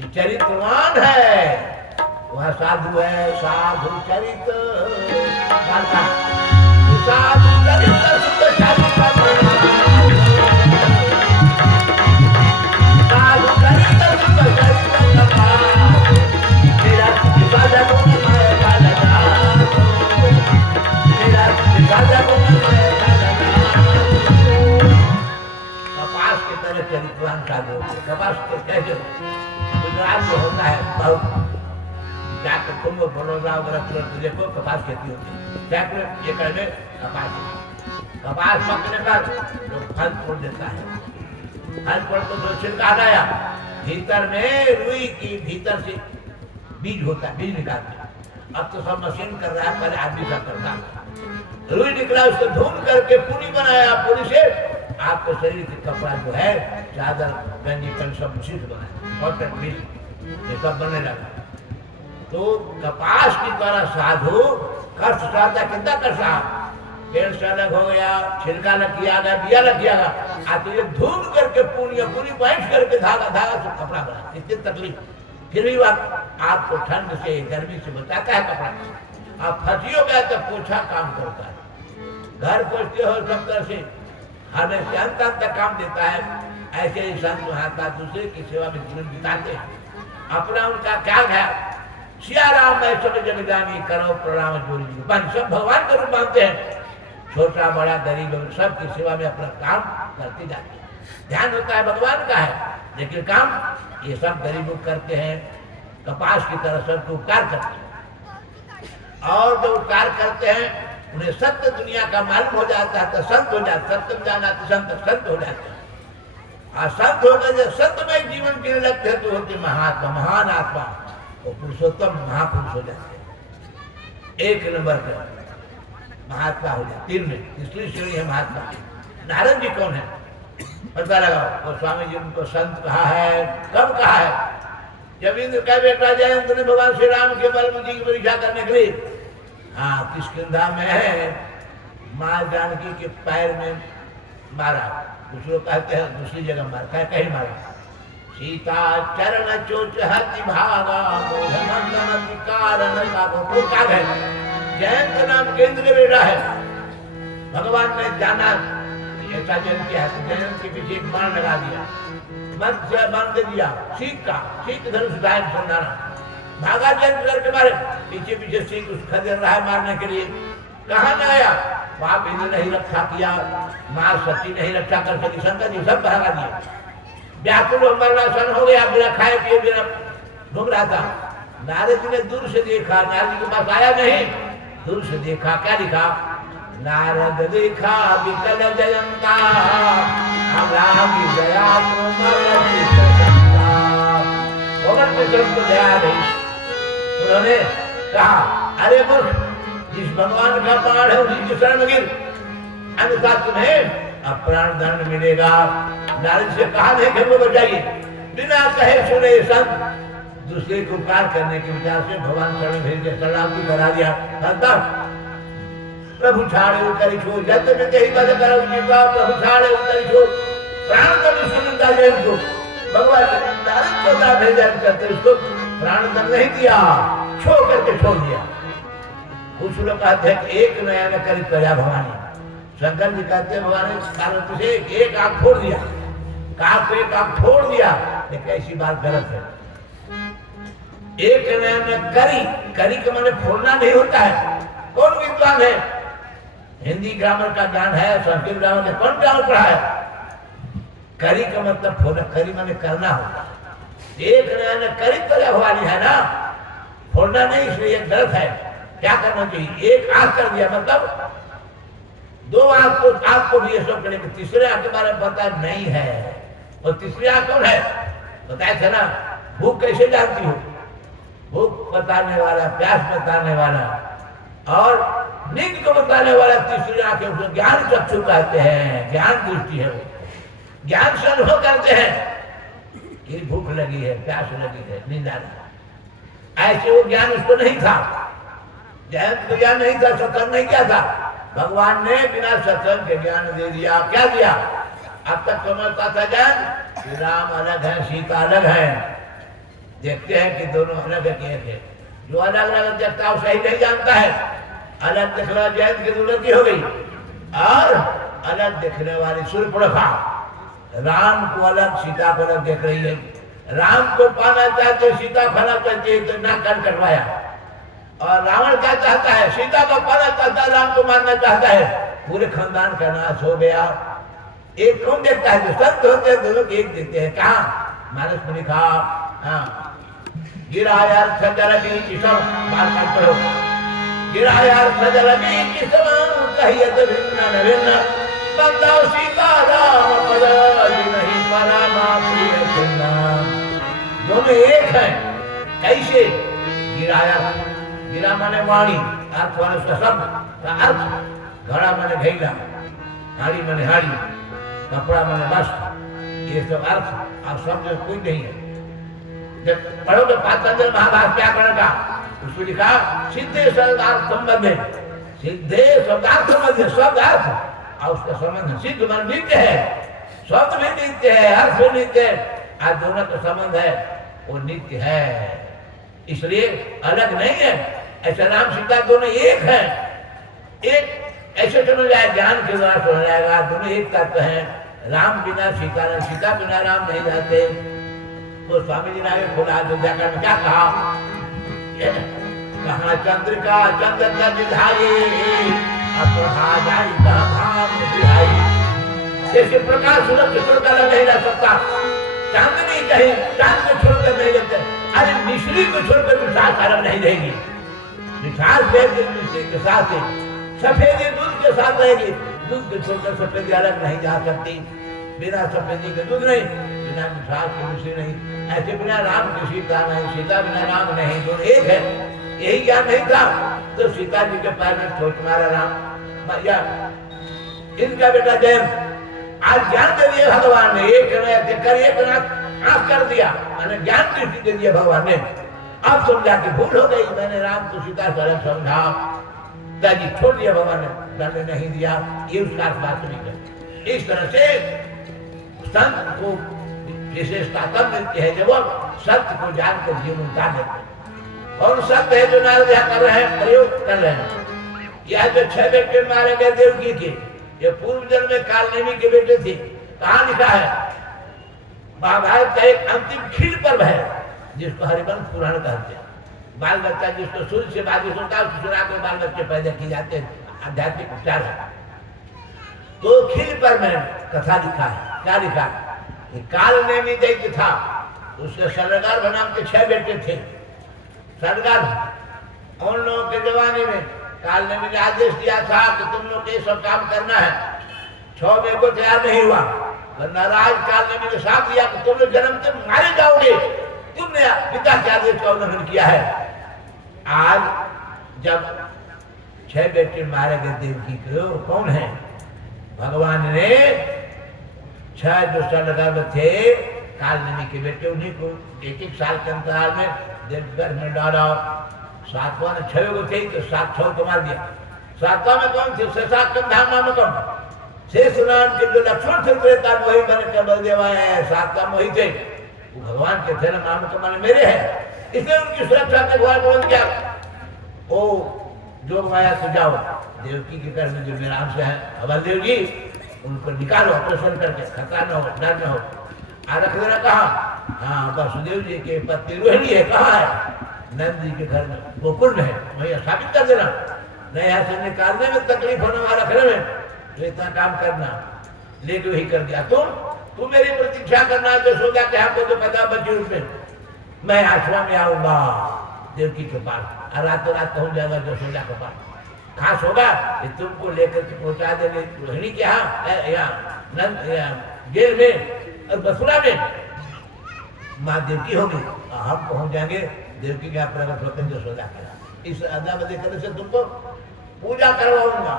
चरित्रवान है वह साधु है। साधु चरित साधु चरित सुख कपास के तरह चरित्रवान साधु। कपास कैसे गुजरात में होता है बहुत, जाकर तुम बड़ौदा वगैरह देखो कपास खेती होती है, सैकड़ों एकड़ में कपास पकने पर लोग फल छोड़ देता है, फल छोड़ तो छिलका गया, भीतर में रुई की भीतर से बीज होता है, बीज निकालते हैं। अब तो सब मशीन कर रहा है, पहले आदमी सब करता है। रुई निकला, उसको धूम करके पूरी बनाया, पूरी से आपके शरीर के कपड़ा जो है, चादर, गंजी, पैंट सब उसी से बनाया, कॉटन मिल ये सब बनने लगा। तो कपास की तरह साधु कष्ट सहता, कितना कष्ट रहा, पेड़ से अलग हो गया, छिलका लग किया गया, बिया लग किया गया, तो ये धूम करके पूरी बैठ करके धागा से कपड़ा बना, इतनी तकलीफ। फिर भी वह आपको ठंड से गर्मी से बचाता है कपड़ा। आप फंसियो गया तो पोछा काम करता है, घर पोछते हो सब तरह से, हमें अंत तक काम देता है। ऐसे ही संत महात्मा दूसरे की सेवा में जीवन बिताते हैं। अपना उनका क्या है, सिया राम मैं सब जगदानी करो प्रणाम जोड़ी बन, सब भगवान का रूप मानते हैं। छोटा बड़ा गरीब सबकी सेवा में अपना काम करते जाते हैं। ध्यान होता है भगवान का है, लेकिन काम ये सब गरीब लोग करते हैं। कपास की तरह सबको उपकार करते हैं, और जो उपकार करते हैं उन्हें सत्य दुनिया का मालूम हो जाता है तो संत हो जाते, सत्य जाना तो संत हो जाते हैं। और संत होकर जब सत्यमय जीवन जीने लगते हैं तो होते महात्मा, महान आत्मा, वो पुरुषोत्तम महापुरुष हो जाते हैं। एक नंबर का महात्मा हो जाए। तीन में तीसरी श्रेणी है महात्मा। नारद जी कौन है पता लगाओ। और स्वामी जी उनको संत कहा है, कब कहा है? जब इंद्र का बेटा जयंत ने भगवान श्री राम के बलबुद्धि की परीक्षा करने के लिए किष्किंधा में है माँ जानकी के पैर में मारा। कुछ लोग कहते हैं दूसरी जगह मारा, कहीं मारा। सीता चरण चोच हति भागा कारण है। जयंत नाम केंद्र के बेटा है। भगवान ने जाना ऐसा जन किया है, जयंत के पीछे एक बाण लगा दिया, मन से बांध दिया, सीख धनुष उठाया संधाना। भागा जयंत करके मारे, पीछे पीछे सीख उस खदेड़ रहा है मारने के लिए। कहाँ न गया? वहां इंद्र नहीं रक्षा किया, मां सती नहीं रक्षा कर सकी, शंकर जी सब भागा दिए। व्याकुल मरणासन हो गया, बिना खाए पिए बिना घूम रहा था। नारद जी ने दूर से देखा, नारद जी के पास आया नहीं, दूर से देखा, क्या लिखा? नारद देखा विकल जयंता, हमरा की दया को दया नहीं। उन्होंने कहा अरे मूर्ख, जिस भगवान का प्राण है उसी की शरण गिर, अन्यथा तुम्हें अब प्राण दंड मिलेगा। नारद से कहा नहीं कि हमको बचाइए। बिना कहे सुने संत दूसरे को उपकार करने के विचार से भगवान शरण भेज के शरणागति करा दिया। प्रभु छाड़े उतरी छो जत में कहीं पद करो जीवा, प्रभु छाड़े उतरी छो प्राण दंड सुनता है उसको। भगवान नारद को ना भेजा करते उसको प्राण दंड नहीं दिया, छो करके छोड़ दिया। कुछ लोग कहते हैं कि एक नया न करी प्रजा भवानी। शंकर जी कहते हैं भगवान ने कारण तुझे एक आंख फोड़ दिया, काक को एक आंख फोड़ दिया, लेकिन ऐसी बात गलत है। एक नया न करी के माने फोड़ना नहीं होता है। कौन विद्वान है? हिंदी ग्रामर का ज्ञान है, संस्कृत ग्रामर का कौन ग्रामर पढ़ा है? करी का मतलब फोड़ना, करी माने करना होता है। एक नया न करी प्रजा भवानी है ना, फोड़ना नहीं, इसलिए गलत है। क्या करना चाहिए? एक आंख कर दिया मतलब दो आंख को भी ये सब करेंगे। तीसरे आंख के बारे में पता नहीं है। और तीसरी आंख कौन है? बताया था ना, भूख कैसे जानती हो? भूख बताने वाला, प्यास बताने वाला और नींद को बताने वाला तीसरी आंख है, उसको ज्ञान चक्षु कहते हैं। ज्ञान दृष्टि है, ज्ञान से अनुभव करते हैं कि भूख लगी है, प्यास लगी है, नींद आ रहा है। ऐसे वो ज्ञान उसको नहीं था। जयंत को ज्ञान नहीं था, सत्संग नहीं किया था। भगवान ने बिना सत्संग के ज्ञान दे दिया। क्या दिया? अब तक समझता था ज्ञान कि राम अलग है, सीता अलग है। देखते हैं कि दोनों अलग है। जो अलग अलग देखता है वो सही नहीं जानता है। अलग देखने वाला जयंत की दुर्गति हो गई, और अलग देखने वाली सूर्यप्रभा राम को अलग, सीता को अलग देख रही है। राम को पाना चाहते, सीता खाना चाहती है, तो नाक कान कटवाया। और रावण क्या चाहता है? सीता को पाना चाहता है, राम को मारना चाहता है। पूरे खानदान का नाश हो गया। एक कौन देखता है? जो संत होते हैं दोनों एक देखते हैं। कहा मानस में लिखा, गिरा यार सजल बीच सब बात पढ़ो। गिरा यार सजल बीच सब कहिए तो भिन्न भिन्न बंदा सीता राम पद नहीं परमा प्रिय भिन्न। दोनों एक हैं। कैसे? गिराया, गिरा माने वाणी, अर्थ वाले शब्द का अर्थ। घड़ा माने घैला, हाड़ी माने हाड़ी, कपड़ा माने वस्त्र। ये सब अर्थ और शब्द कोई नहीं है। जब पढ़ोगे पातंजलि महाभारत व्याकरण का, उसमें लिखा सिद्धे शब्दार्थ संबंध है। सिद्धे शब्दार्थ संबंध है, शब्द अर्थ और उसका संबंध। सिद्ध मन नित्य है, शब्द भी नित्य है, अर्थ भी नित्य है, आज दोनों का संबंध है, वो नित्य है, इसलिए अलग नहीं है। ऐसा राम सीता दोनों एक है। एक ऐसे समझ जाए, ज्ञान के द्वारा समझ जाएगा दोनों एक तत्व है। राम बिना सीता नहीं, सीता बिना राम नहीं रहते। तो स्वामी जी ने आगे खोला अयोध्याकांड में क्या कहा, कहा चंद्रिका चंद्र का निधाई अपहा जाई का धाम दिलाई। जैसे प्रकाश सूरज को छोड़कर नहीं रह सकता, चांदनी कहीं चांद को छोड़कर नहीं रहते, अरे मिश्री को छोड़कर मिठास अलग नहीं रहेगी। मिठास मिश्री के साथ सफेदी दूध के साथ रहेगी, दूध को छोड़कर सफेदी अलग नहीं जा सकती। बिना सफेदी के दूध नहीं, बिना मिठास के मिश्री नहीं। ऐसे बिना राम की सीता नहीं, सीता बिना राम नहीं, दोनों एक है। यही ज्ञान नहीं था तो सीता जी के पैर में ठोक मारा राम या इनका बेटा जयंत। आज ज्ञान दे दिया भगवान ने, एक कर एक आंख कर दिया, मैंने ज्ञान दृष्टि दे दिया भगवान ने। अब समझा कि भूल हो गई, मैंने राम को सीता से अलग समझा, दादी छोड़ दिया भगवान ने, दंड नहीं दिया। ये उसका बात नहीं कर। इस तरह से संत को विशेषता तब मिलती है जब वो सत्य को जानकर जीवन उतार देते हैं। और सत्य है जो नारद कर रहे हैं, प्रयोग कर रहे हैं। यह जो 6 बेटे मारे गए देवकी के, ये पूर्व जन्म में कालनेमी के बेटे थे। कहाँ लिखा है, महाभारत का एक अंतिम खील पर्व है जिसको हरिवंश पुराण कहते हैं। बाल बच्चा जिसको सूर्य से बात सुनता है उसको सुना कर बाल बच्चे पैदा किए जाते हैं, आध्यात्मिक उपचार है। तो खील पर्व में कथा लिखा है, क्या लिखा है, कालनेमी दैत्य था, उसके सरदार नाम के 6 बेटे थे। सरदार उन लोगों के जमाने में कालनेमी ने आदेश दिया था कि तुम लोग ये सब काम करना है। 6 में को तैयार नहीं हुआ, नाराज कालनेमी ने साथ दिया कि तुम लोग जन्म से मारे जाओगे, तुमने पिता के आदेश का उल्लंघन किया है। आज जब 6 बेटे मारे गए देवकी के, कौन है, भगवान ने 6 जो सरदार थे कालनेमी के बेटे, उन्हीं को 1-1 साल के अंतराल में देवघर में डाला। 7वां ने 6 को थे तो 7 6 को मार दिया। 7वां में कौन थे, शेषाचल धाम नाम कौन, शेष नाम के जो लक्ष्मण थे वही मैंने केवल देवा है। 7वां वही थे, वो भगवान के थे ना, नाम तो माने मेरे है, इसलिए उनकी सुरक्षा के भगवान बोल दिया ओ जो माया तो जाओ देवकी के घर में जो मेरा अंश है अबलदेव जी, उनको निकालो ऑपरेशन करके, खतरा न हो, डर न हो। रख देना कहा, हाँ वसुदेव जी के पत्नी रोहिणी है, कहाँ है, नंद जी के घर में गोकुल में है, वही स्थापित कर देना। नहीं ऐसे निकालने में तकलीफ होने वाला, रखने में तो इतना काम करना, लेके वही कर दिया। तुम मेरी प्रतीक्षा करना, यशोदा के यहाँ को जो पता बची उसमें, मैं आश्रम में आऊंगा देवकी के पास, और रातों रात पहुंच जाएगा यशोदा के पास। खास होगा कि तुमको लेकर के पहुंचा देंगे रोहिणी के यहाँ नंद गेर में और बसुरा में माँ देवकी होगी, हम पहुंच जाएंगे देवकी के यहाँ प्रकट होकर यशोदा के। इस अदला बदली करने से तुमको पूजा करवाऊंगा।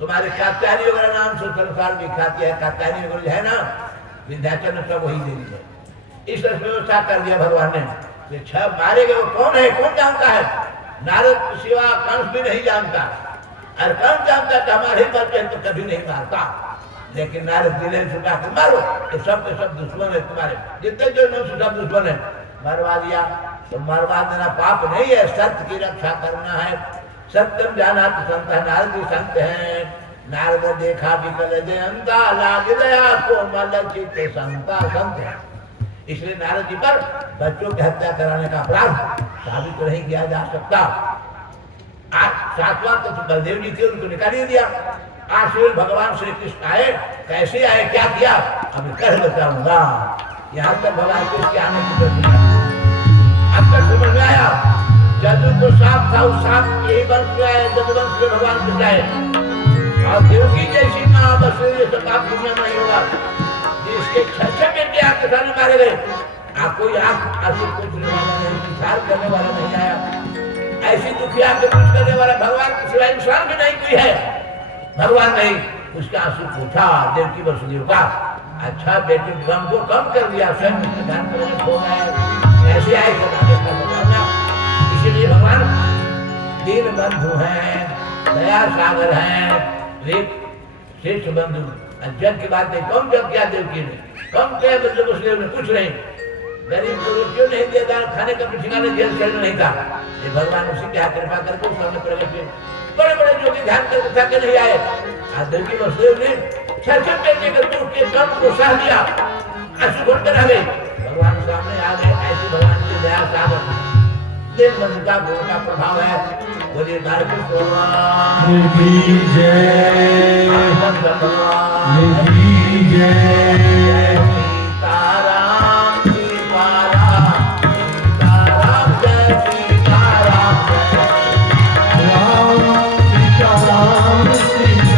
तुम्हारे कात्यायनी वगैरह नाम से संसार में खाती है, कात्यायनी वगैरह है ना, विंध्याचल में सब वही देवी है। इस व्यवस्था कर दिया भगवान ने। 6 मारे गए, वो कौन है, कौन जानता है, नारद के सिवा कंस भी नहीं जानता, और कंस जानता कि हमारे बच्चे तो कभी नहीं मारता, लेकिन नारद दिले छुटा कर मारो, तो सब के सब दुश्मन है तुम्हारे, जितने जो सब दुश्मन है, मरवा दिया। तो मरवा देना पाप नहीं है, सत्य की रक्षा करना है। सत्यम जाना तो संत है, नारद भी संत है। नारद देखा विकल जयंता लाग दया को मल चित्त संता संत है। इसलिए नारद जी पर बच्चों की हत्या कराने का अपराध साबित नहीं किया जा सकता। आज 7वां तो बलदेव जी थे, उनको निकाल दिया। आज फिर भगवान श्री कृष्ण आए, कैसे आए, क्या किया, अब कह बताऊंगा। यहाँ तक भगवान कृष्ण आने की जरूरत है। अब तक समझ में आया, जदू को साफ था, उस साफ यही वंश में आए, जदुवंश में भगवान कृष्ण आए। और देवकी जैसी माँ बस पाप दुनिया में नहीं होगा, जिसके 6 बेटे आपके सामने मारे गए, कोई आंसू पूछने वाला नहीं, विचार करने वाला नहीं आया। ऐसी दुखिया के कुछ करने वाला भगवान के सिवाय इंसान भी नहीं कोई है। भगवान नहीं उसका आंसू पूछा देवकी वसुदेव का। अच्छा बेटे गम को कम कर दिया, स्वयं ध्यान करने हो गए, ऐसे आए बताना। इसीलिए भगवान दीन बंधु हैं, दया सागर हैं, वे श्रेष्ठ बंधु। जग की बात नहीं, कम जग किया देवकी ने, कम किया वसुदेव ने, कुछ नहीं। गरीब को क्यों नहीं दिया दान, खाने का ठिकाना जेल सेल नहीं था। ये भगवान उसी की कृपा करके उस समय प्रकट हुए। बड़े बड़े जोगी ध्यान करके थके नहीं आए। आदर की वसुदेव ने छरछर करने के दुख के कर्म को सह लिया, आंसू घुटते रह गए। भगवान सामने आ गए, ऐसी भगवान की दया सागर देव बंधु का गुरु का प्रभाव है। बोलिए नारद भगवान की जय, भगवान की जय। सीताराम सीताराम सीताराम जय सीताराम राम सीताराम सीताराम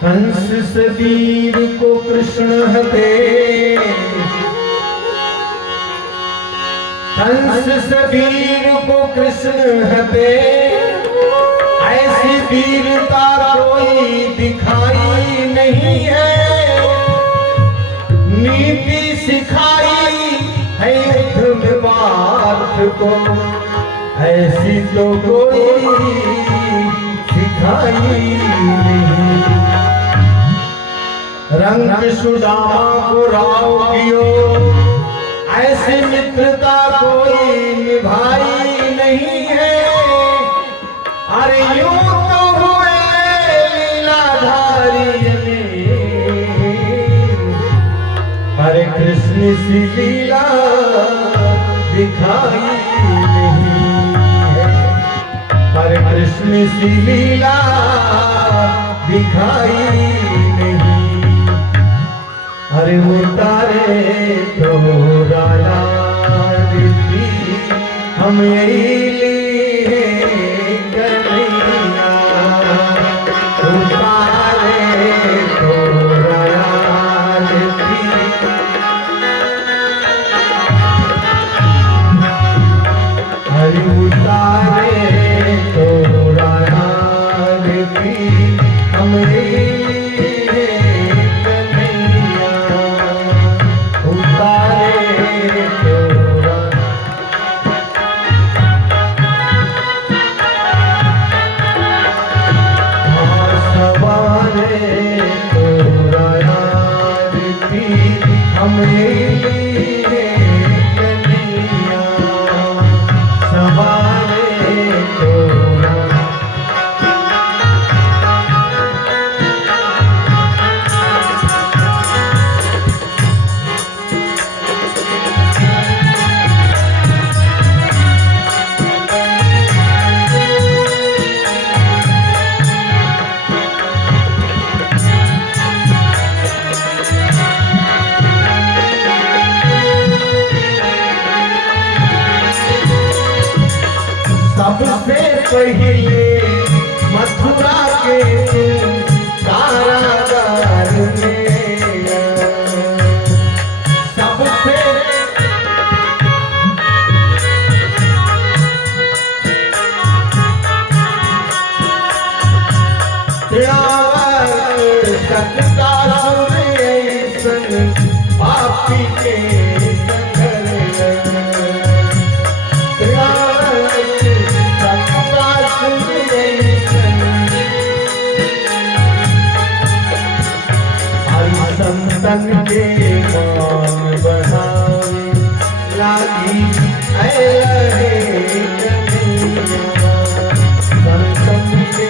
हंस सबीर को कृष्ण हते, हंस सबीर को कृष्ण हते, ऐसी वीरता कोई दिखाई नहीं है। नीति सिखाई है युद्ध में पार्थ को, ऐसी तो कोई सिखाई नहीं। रंग सुदामा को राव कियो, ऐसी मित्रता कोई निभाई नहीं है। अरे यूं तो हुए लीलाधारी ने, हरे कृष्ण सी लीला दिखाई नहीं है। हरे कृष्ण सी लीला दिखाई नहीं। अरे उतारे तो राजा दीदी हम यही लिए कन्हैया। उतारे तो राजा दीदी, अरे उतारे तो राजा दीदी हम यही पहले मथुरा के तुम कारागार में सबसे सकता पापी के संतन के मान बढ़ावे लागी ऐ संतन के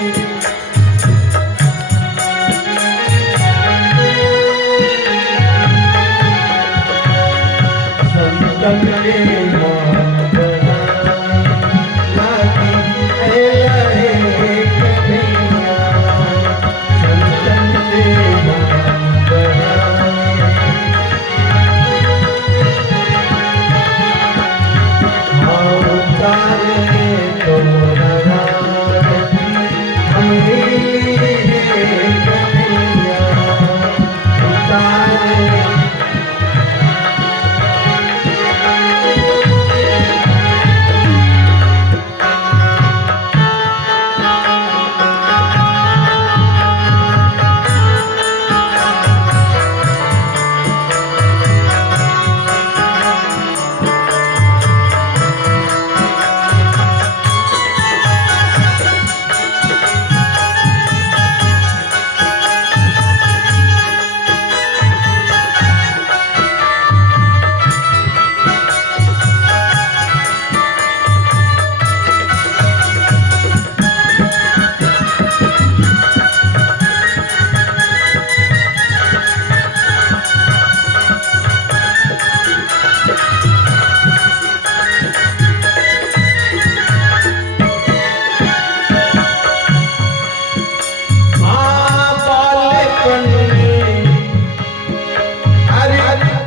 संतन के मान बढ़ावे लागी ऐ संतन के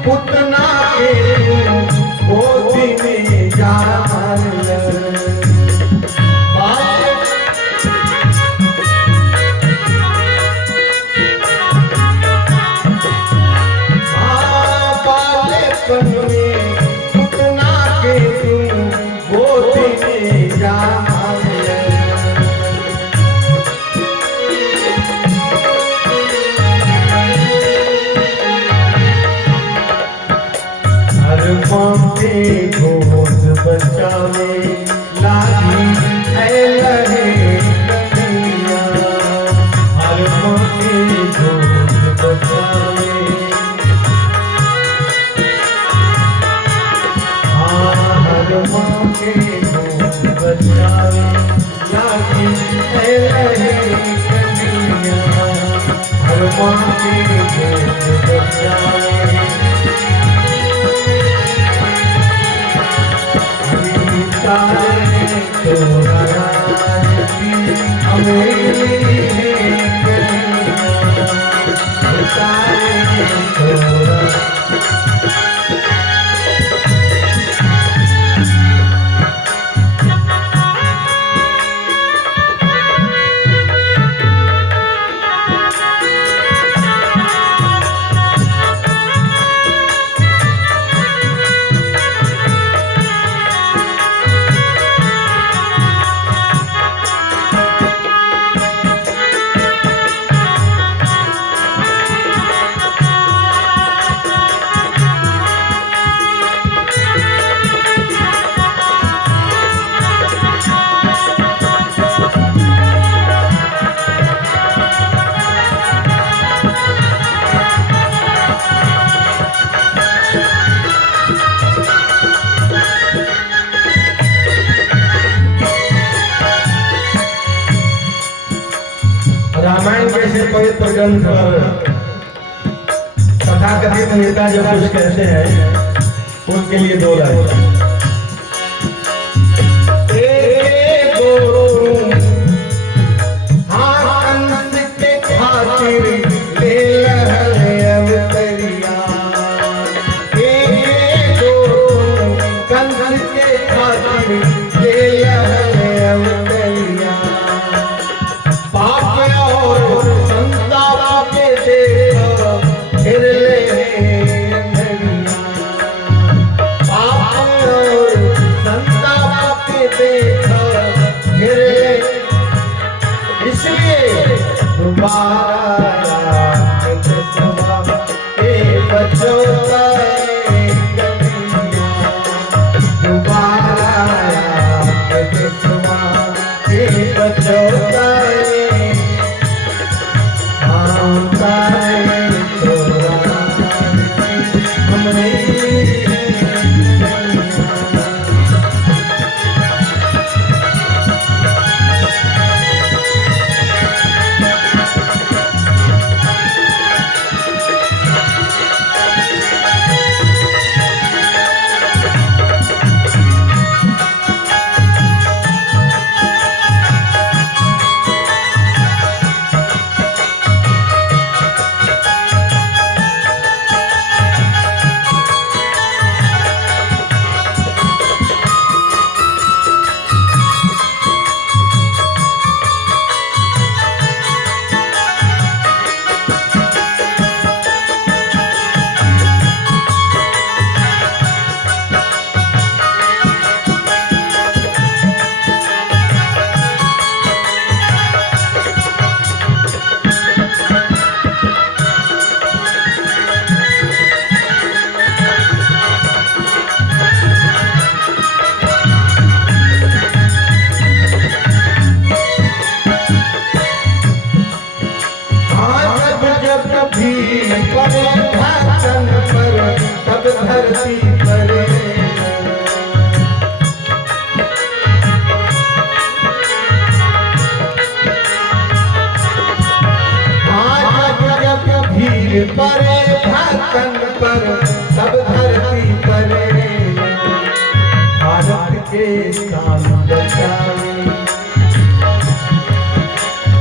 पुतना के गोदी में जान पुतना के गोदी में जान के गोद बचावे लागी है लहे कन्हैया हर के गोद बचावे हर के गोद बचावे लागी है लहे कन्हैया हर के गोद बचावे रामायण जैसे पवित्र ग्रंथ पर तथाकथित नेता जो कुछ कहते हैं उनके लिए दो लाइन कंस के खातिर ले और संताप के देखो फिर ले अंधड़ियां। पाप और संताप के देखो फिर ले, इसलिए दोबारा बच्चों का दोबारा बच्चों का धरती पर जब भीड़ परे ढाकन पर सब धरती पर भारत के शान बचाए,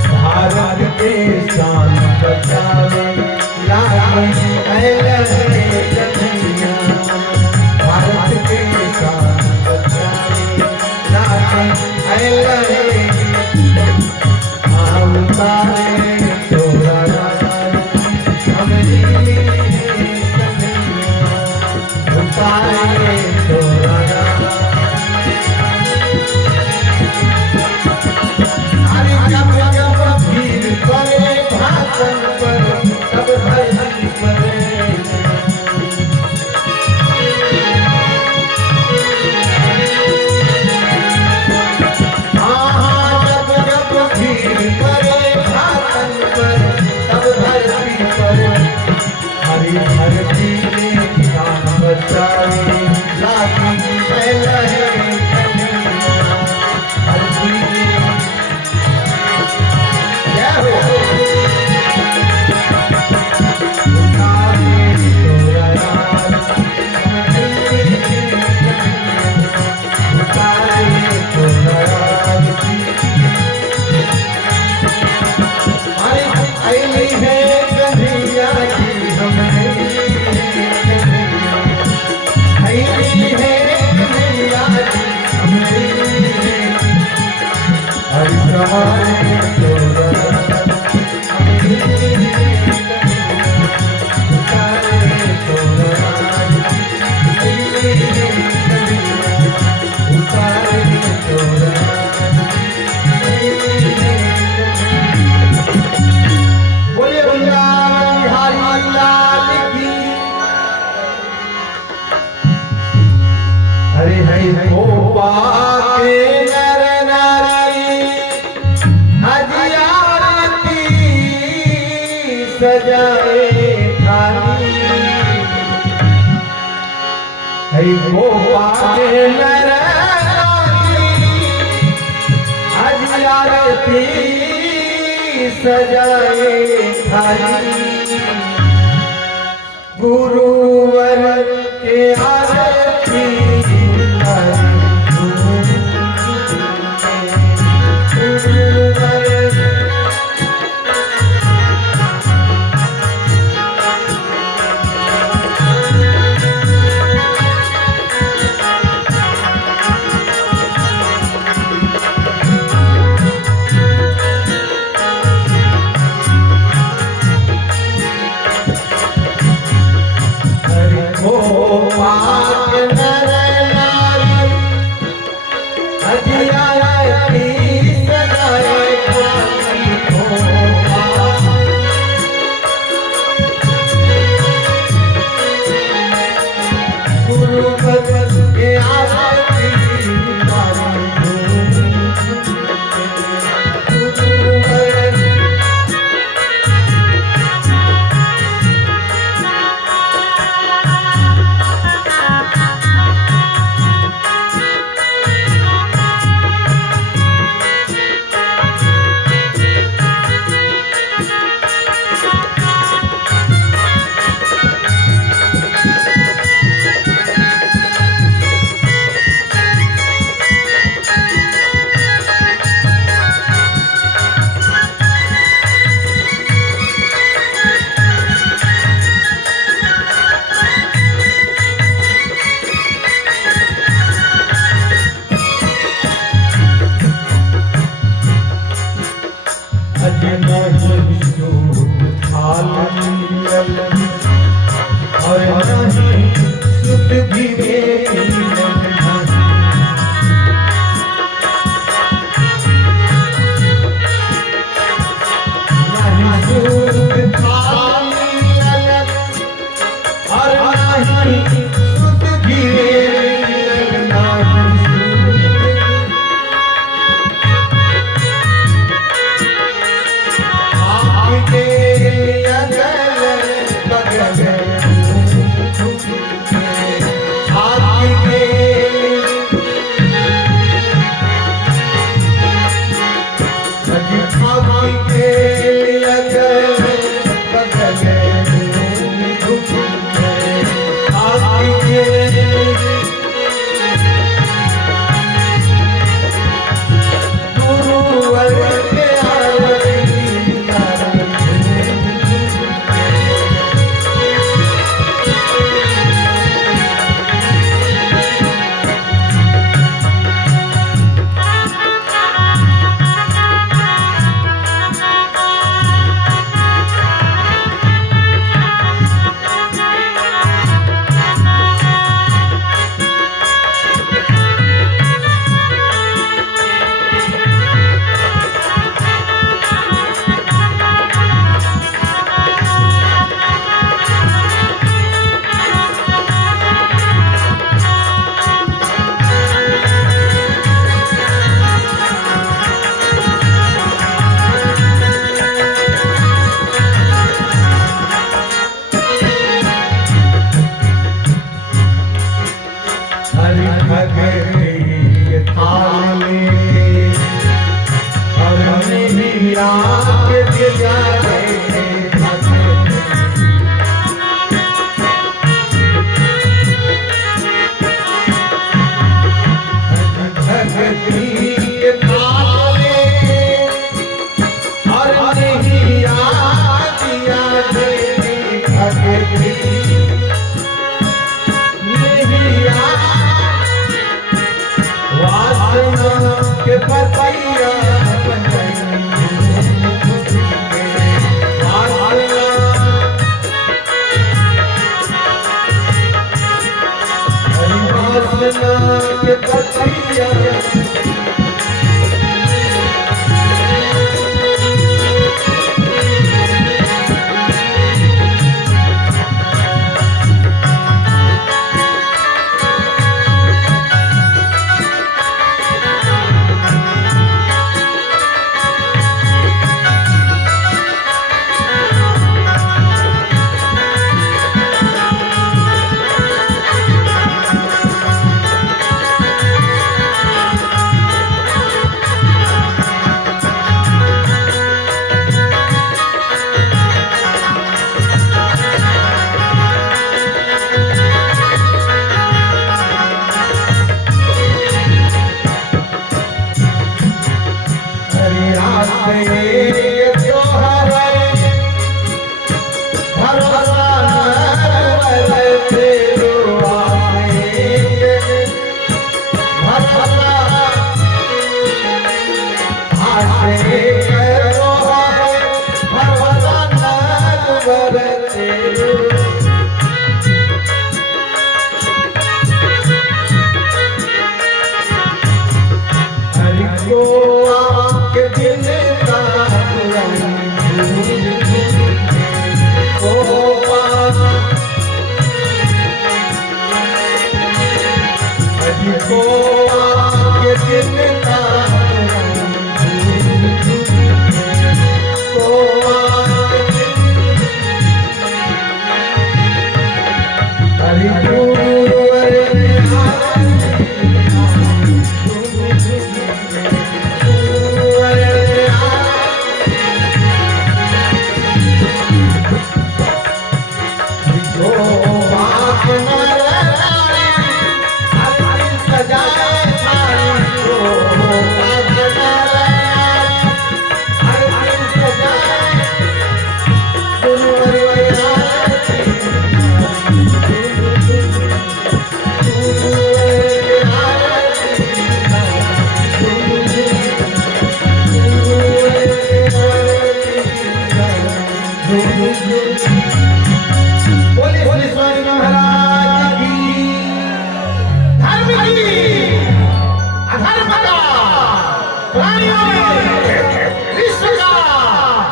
भारत के शान बचाए लागी भारत के शान बचाए लागी हम तारे तोरा हमरी तारे तोरा अरे जब जब भीड़ पड़े भाषण पर तब धरती पर हरी धरती में शान बचाए लागी लहरें धरती में क्या हो सजाए थाली हरि गोपाले नर आज आरती सजाए थाली गुरुवर के आरती नहीं सूत थाल मिलल और नहीं सुत धीरे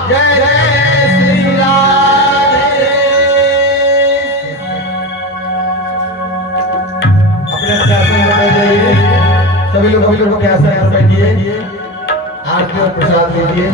जय जय श्री राधे। अपने अपने आसन पर बैठ जाइए। सभी लोग अपने आसन पर बैठिए। आरती और प्रसाद लीजिए।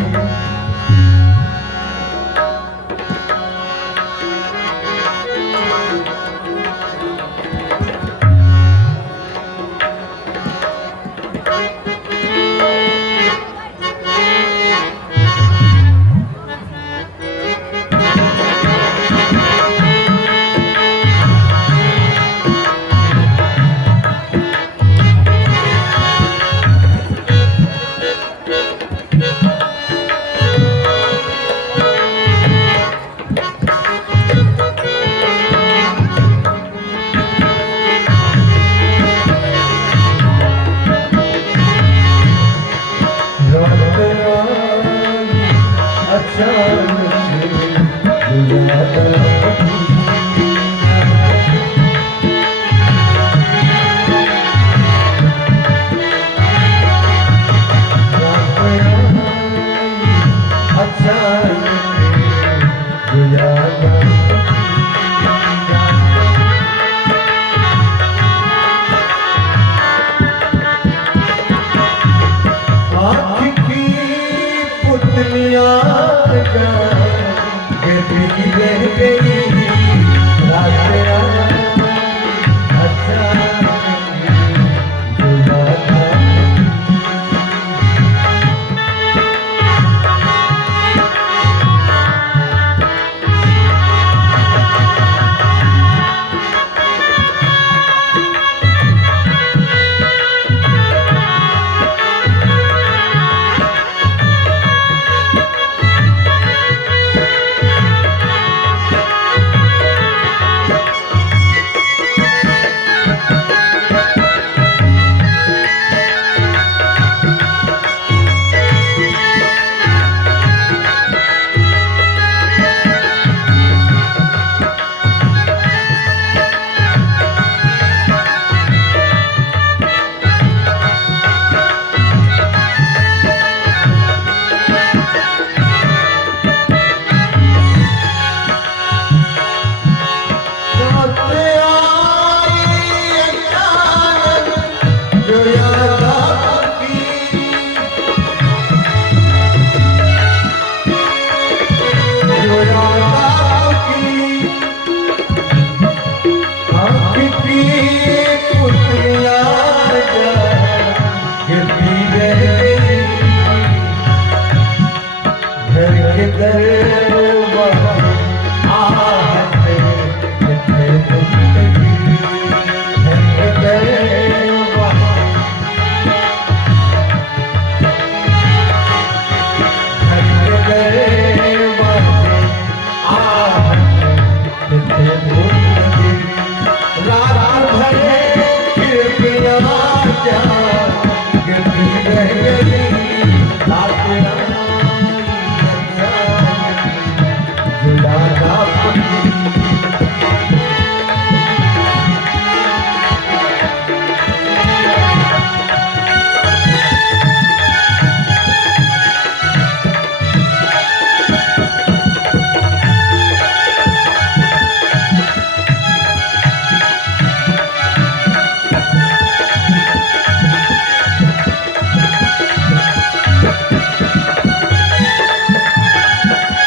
घर के दरबार